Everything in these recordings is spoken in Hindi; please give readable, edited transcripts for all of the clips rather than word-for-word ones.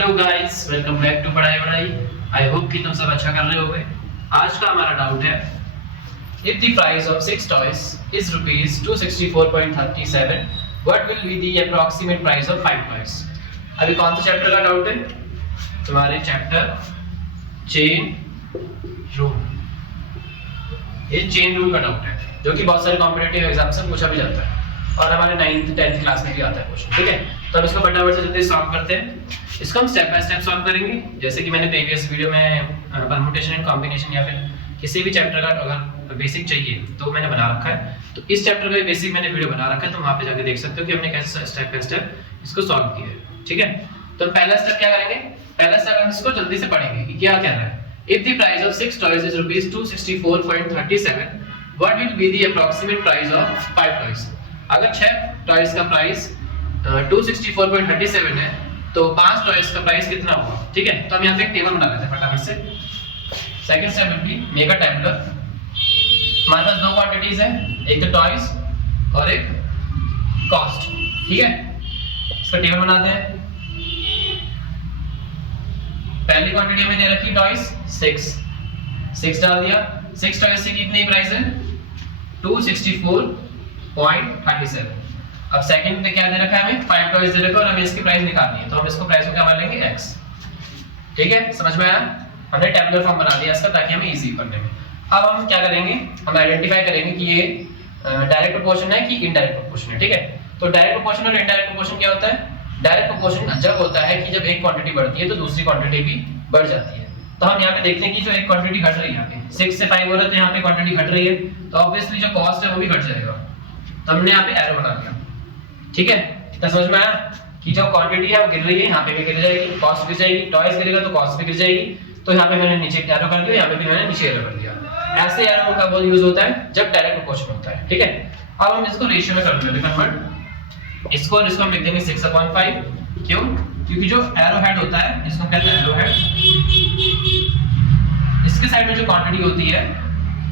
Hello guys, welcome back to Padhai Badhai. I hope कि तुम सब अच्छा कर रहे होगे। आज का हमारा डाउट है, if the price of 6 toys is rupees 264.37 what will be the approximate price of 5 toys. अभी कौन सा चैप्टर का डाउट है? तुम्हारे चैप्टर चेन रूल। ये चेन रूल का डाउट है जो कि बहुत सारे कॉम्पिटिटिव एग्जाम से पूछा भी जाता है और हमारे 9th 10th क्लास में भी आता है क्वेश्चन। ठीक है, तो अब इसको फटाफट से जल्दी सॉल्व करते हैं। इसको हम स्टेप बाय स्टेप सॉल्व करेंगे, जैसे कि मैंने प्रीवियस वीडियो में परम्यूटेशन एंड कॉम्बिनेशन या फिर किसी भी चैप्टर का अगर बेसिक चाहिए तो मैंने बना रखा है। तो इस चैप्टर का भी बेसिक मैंने वीडियो बना रखा है, तो वहां पे जाके देख सकते हो कि हमने कैसे स्टेप बाय स्टेप इसको सॉल्व किया है। ठीक है, तो पहला स्टेप क्या करेंगे? पहला स्टेप हम इसको जल्दी से पढ़ेंगे कि क्या कह रहा है। If the price of 6 toys is rupees 264.37 what will be the approximate price of 5 toys. अगर 6 टॉयज का प्राइस 264.37 है तो 5 टॉयज का प्राइस कितना होगा? ठीक है, तो हम यहाँ पे एक टेबल बना लेते हैं फटाफट से। Second step will be make a tabular. हमारे पास दो क्वांटिटीज है, एक तो टॉयज और एक कॉस्ट। ठीक है, इसका टेबल बनाते हैं। पहली क्वांटिटी हमें दे रखी टॉयज 6 डाल दिया। 6 टॉयज की कितनी प्राइस है? 264.37। अब सेकंड में क्या दे रखा है? हमें 5 टॉयज दे रखा है और हमें इसकी प्राइस निकालनी है, तो हम इसको प्राइस को क्या मान लेंगे? x। ठीक है, समझ में आया? हमने टेबुलर फॉर्म बना दिया इसका ताकि हमें इजी करने में। अब हम क्या करेंगे? हम आइडेंटिफाई करेंगे कि ये डायरेक्ट प्रोपोर्शन है कि इनडायरेक्ट प्रोपोर्शन है। ठीक है, तो डायरेक्ट प्रोपोर्शन और इनडायरेक्ट प्रोपोर्शन क्या होता है? डायरेक्ट प्रोपोर्शन जब होता है कि जब एक क्वांटिटी बढ़ती है तो दूसरी क्वांटिटी भी बढ़ जाती है। तो हम यहाँ पे देखते हैं कि जो एक क्वांटिटी घट रही है, यहाँ पे 6 से 5 हो रहा है तो यहाँ पे क्वांटिटी घट रही है, तो ऑब्वियसली जो कॉस्ट है वो भी घट जाएगा। तो हमने यहाँ पे एरो बना दिया। ठीक है, तो समझ में आया कि जो क्वांटिटी है वो गिर रही है, यहाँ पे भी गिर जाएगी, कॉस्ट गिर जाएगी। टॉयज गिरेगा तो कॉस्ट भी गिर जाएगी। तो यहाँ पे मैंने नीचे एरो कर दिया, यहाँ पे भी मैंने नीचे एरो कर दिया। ऐसे एरो का बहुत यूज होता है जब डायरेक्ट प्रोपोर्शन होता है। ठीक है, अब हम इसको रेशियो में कर लेते हैं कन्वर्ट। इसको और इसको हम लिख देंगे 6/5। क्यों? क्योंकि जो एरो हेड होता है इसको कहते हैं एरो हेड। इसके साइड में जो क्वांटिटी होती है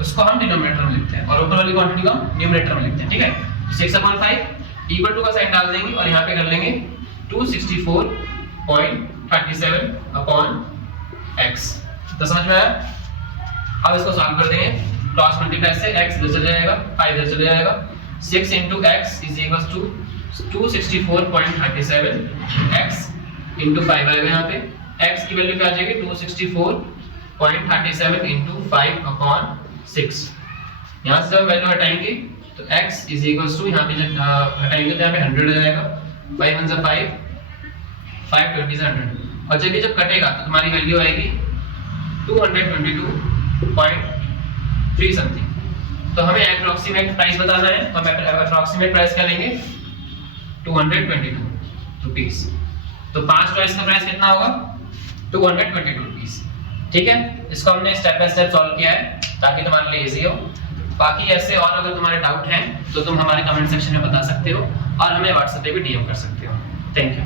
उसको हम डिनोमिनेटर में लिखते हैं और ऊपर वाली क्वांटिटी को हम न्यूमरेटर में लिखते हैं। ठीक है, 6/5 इक्वल टू का साइन डाल देंगे और यहाँ पे कर लेंगे 264.37 अपॉन x। तो समझ में आया? अब इसको सॉल्व कर देंगे। क्रॉस मल्टीप्लाई से x इधर चले जाएगा, 5 इधर चले जाएगा। 6 into x is equals to 264.37 x into 5 आएगा। यहाँ पे x की वैल्यू क्या आ जाएगी? 264.37 into 5 upon 6। यहाँ से हम वैल्यू हटाएंगे तो x is equals to यहाँ पे जब हटाएंगे तो यहाँ पे 100 आ जाएगा। 5 1 5 5 20 100 और जब ये जब कटेगा तो तुम्हारी वैल्यू आएगी 222.3 समथिंग। तो हमें अप्रॉक्सीमेट प्राइस बताना है, तो हम अप्रॉक्सीमेट प्राइस क्या लेंगे? 222 रुपीस। तो 5 टॉयज का प्राइस कितना होगा? 222 रुपीस। ठीक है, इसको हमने स्टेप बाय स्टेप सॉल्व किया है ताकि तुम्हारे लिए इजी हो। बाकी ऐसे और अगर तुम्हारे डाउट हैं तो तुम हमारे कमेंट सेक्शन में बता सकते हो और हमें व्हाट्सएप पे भी डीएम कर सकते हो। Thank you.